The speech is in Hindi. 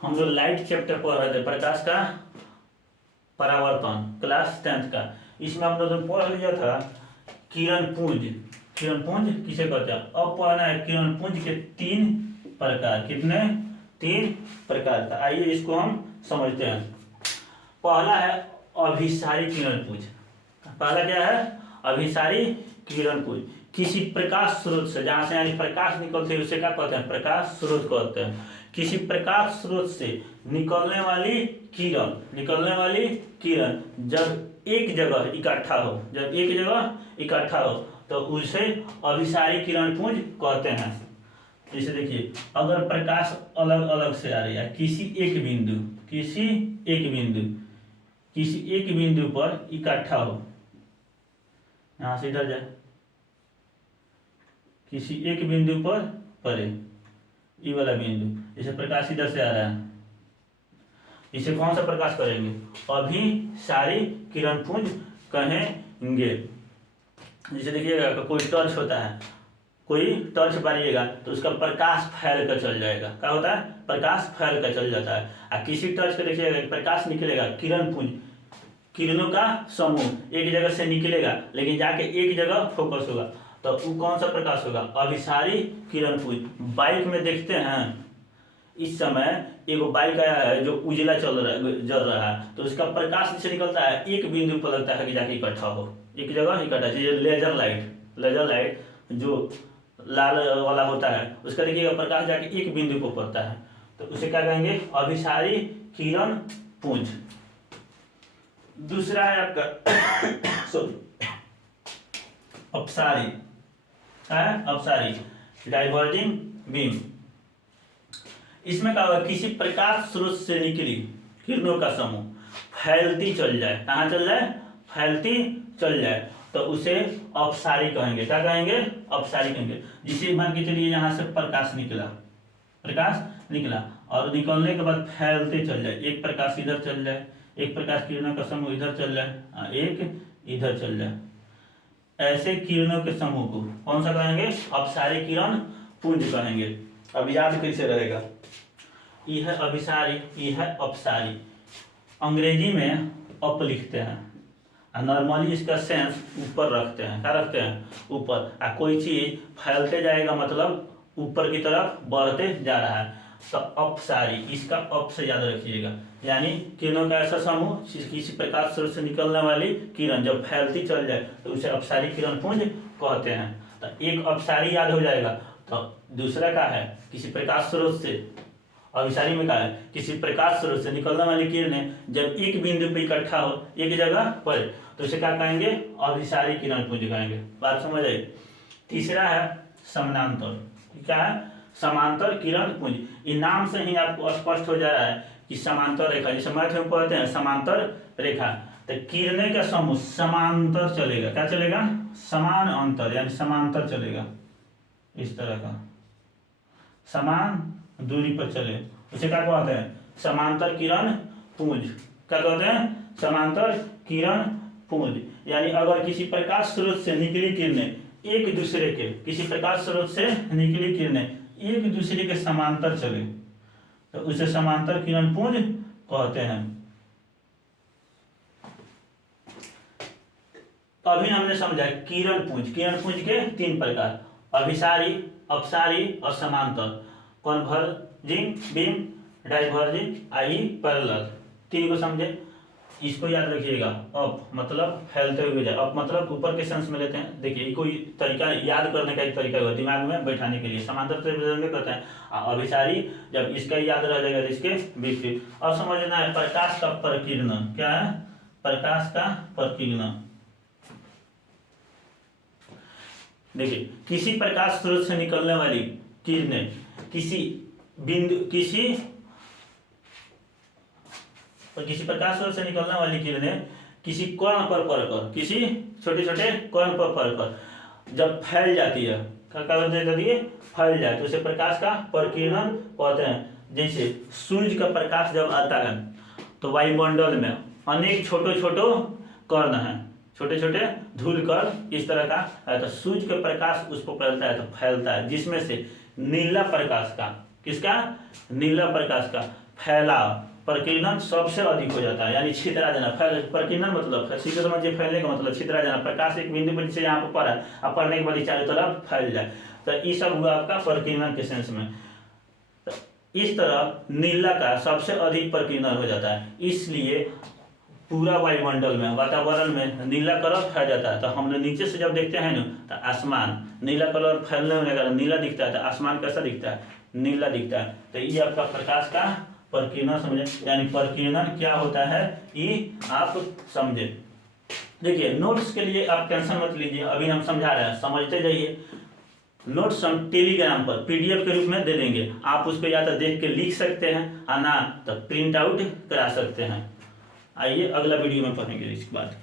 हम लोग लाइट चैप्टर पढ़ रहे थे, प्रकाश का परावर्तन, क्लास 10th का। इसमें हम लोगों ने पढ़ लिया था किरण पुंज। किरण पुंज किसे कहते हैं? अब पढ़ना है किरण पुंज के 3 प्रकार। कितने? 3 प्रकार का। आइए इसको हम समझते हैं। पहला है अभिसारी किरण पुंज। पहला क्या है? अभिसारी किरण पुंज। किसी प्रकाश स्रोत से, जहां से यानी प्रकाश निकलते हैं, उसे क्या कहते हैं? प्रकाश स्रोत कहते हैं। किसी प्रकाश स्रोत से निकलने वाली किरण, निकलने वाली किरण जब एक जगह इकट्ठा हो, जब एक जगह इकट्ठा हो तो उसे अभिसारी किरण पुंज कहते हैं। जैसे देखिए, अगर प्रकाश अलग अलग से आ रही है किसी एक बिंदु, किसी एक बिंदु, किसी एक बिंदु पर इकट्ठा हो, यहां से इधर जाए, किसी एक बिंदु पर पड़े, ये वाला बिंदु, जैसे प्रकाश इधर से आ रहा है, इसे कौन सा प्रकाश करेंगे? अभिसारी किरण पुंज कहेंगे। जैसे देखिएगा, कोई टॉर्च होता है, कोई टॉर्च बारिएगा तो उसका प्रकाश फैल कर चल जाएगा। क्या होता है? प्रकाश फैल कर चल जाता है। और किसी टॉर्च का देखिएगा प्रकाश निकलेगा, किरण पुंज, किरणों का समूह एक जगह से निकलेगा लेकिन जाके एक जगह फोकस होगा, तो वो कौन सा प्रकाश होगा? अभिसारी किरण पुंज। बाइक में देखते हैं, इस समय एक बाइक आया है जो उजला जल रहा है, तो उसका प्रकाश नीचे निकलता है, एक बिंदु पर लगता है कि जाके इकट्ठा हो, एक जगह इकट्ठा। जैसे लेजर लाइट, लेजर लाइट जो लाल वाला होता है, उसका देखिएगा प्रकाश जाके एक बिंदु पर पड़ता है, तो उसे क्या कहेंगे? अभिसारी किरण पुंज। दूसरा है आपका अपसारी। क्या है? अपसारी, डाइवर्जिंग बीम। इसमें क्या होगा? किसी प्रकाश स्रोत से निकली किरणों का समूह फैलती चल जाए, कहाँ चल जाए? फैलती चल जाए, तो उसे अपसारी कहेंगे। क्या कहेंगे? अपसारी कहेंगे। जिसे मान के चलिए यहाँ से प्रकाश निकला, प्रकाश निकला और निकलने के बाद फैलते चल जाए, एक प्रकाश इधर चल जाए, एक प्रकाश किरणों का समूह इधर चल जाए, एक इधर चल जाए, ऐसे किरणों के समूह को कौन सा कहेंगे? अपसारी किरण पुंज कहेंगे। अब याद कैसे रहेगा? ये है अभिसारी, ये है अपसारी। अंग्रेजी में अप लिखते हैं, नॉर्मली इसका सेंस ऊपर रखते हैं। क्या रखते हैं? ऊपर। कोई चीज फैलते जाएगा मतलब ऊपर की तरफ बढ़ते जा रहा है, तो अपसारी, इसका अप से याद रखिएगा। यानी किरणों का ऐसा समूह, किसी प्रकाश स्रोत से निकलने वाली किरण जब फैलती चल जाए तो उसे अपसारी किरण पुंज कहते हैं। तो एक अपसारी याद हो जाएगा। तो दूसरा क्या है? किसी प्रकाश स्रोत से, अभिसारी में क्या है? किसी प्रकाश स्रोत से निकलने वाली किरणें जब एक बिंदु पर इकट्ठा हो, एक जगह पर, तो उसे क्या कहेंगे? अभिसारी किरण पुंज कहेंगे। बात समझ आई? तीसरा है समानांतर। क्या है? समांतर किरण पुंज। इन नाम से ही आपको स्पष्ट हो जा रहा है कि समांतर रेखा, जैसे मैथ में पढ़ते हैं समांतर रेखा, तो किरणें का समूह समांतर चलेगा। क्या चलेगा? समान अंतर, यानी समांतर चलेगा, इस तरह का समान दूरी पर चले, उसे क्या कहते हैं? समांतर किरण पुंज। क्या कहते हैं? समांतर किरण पुंज। यानी अगर किसी प्रकाश स्रोत से निकली किरणें एक दूसरे के, किसी प्रकाश स्रोत से निकली किरणें एक दूसरे के समांतर चले, तो उसे समांतर किरण पुंज कहते हैं। अभी हमने समझा किरण पुंज। किरण पुंज के 3 प्रकार, अभिसारी, अपसारी और समांतर। कन्वर्जिंग बीम, डाइवर्जिंग, आई पैरेलल। 3 को समझे। इसको याद रखिएगा। अप मतलब फैलते हुए जाए, अप मतलब ऊपर के सेंस में लेते हैं। देखिए, कोई तरीका याद करने का एक तरीका होगा दिमाग में बैठाने के लिए। समांतर से करते हैं। अभिसारी जब इसका याद रह जाएगा तो इसके विपरीत। और समझना है प्रकाश का प्रकीर्णन। क्या है? प्रकाश का प्रकीर्णन। देखिए, किसी प्रकाश स्रोत से निकलने वाली किरणें किसी बिंदु, किसी प्रकाश स्रोत से निकलने वाली किरणें किसी कोण पर पड़कर, किसी छोटे छोटे कोण पर पड़कर जब फैल जाती है, क्या कहते हैं? फैल जाए, तो उसे प्रकाश का प्रकीर्णन कहते हैं। जैसे सूर्य का प्रकाश जब आता है तो वायुमंडल में अनेक छोटे छोटे कण हैं, छोटे छोटे धूल कण इस तरह का है, तो सूर्य का प्रकाश उस पर पड़ता है तो फैलता है, जिसमें से नीला प्रकाश का, किसका? नीला प्रकाश का फैलाव, प्रकीर्णन सबसे अधिक हो जाता है, यानी छितरा जाना। प्रकीर्णन मतलब सीधे समझिए फैलने का मतलब छितरा जाना। प्रकाश एक बिंदु पर जैसे यहाँ पर पड़ा, अब पड़ने के बाद चारों तरफ फैल जाए, तो ये सब हुआ आपका प्रकीर्णन के सेंस में। तो इस तरह नीला का सबसे अधिक प्रकीर्णन हो जाता है, इसलिए पूरा वायुमंडल में, वातावरण में नीला कलर फैल जाता है। तो हमने नीचे से जब देखते हैं ना, तो आसमान नीला कलर फैलने होने का नीला दिखता है, तो आसमान कैसा दिखता है, नीला दिखता है। तो ये आपका प्रकाश का प्रकीर्णन समझे, यानी प्रकीर्णन क्या होता है ये आप समझे। देखिए नोट्स के लिए आप टेंशन मत लीजिए, अभी हम समझा रहे हैं, समझते जाइए। नोट्स हम टेलीग्राम पर पीडीएफ के रूप में दे देंगे, आप उसको या तो देख के लिख सकते हैं और ना तो प्रिंट आउट करा सकते हैं। आइए अगला वीडियो में पढ़ेंगे इसके बाद।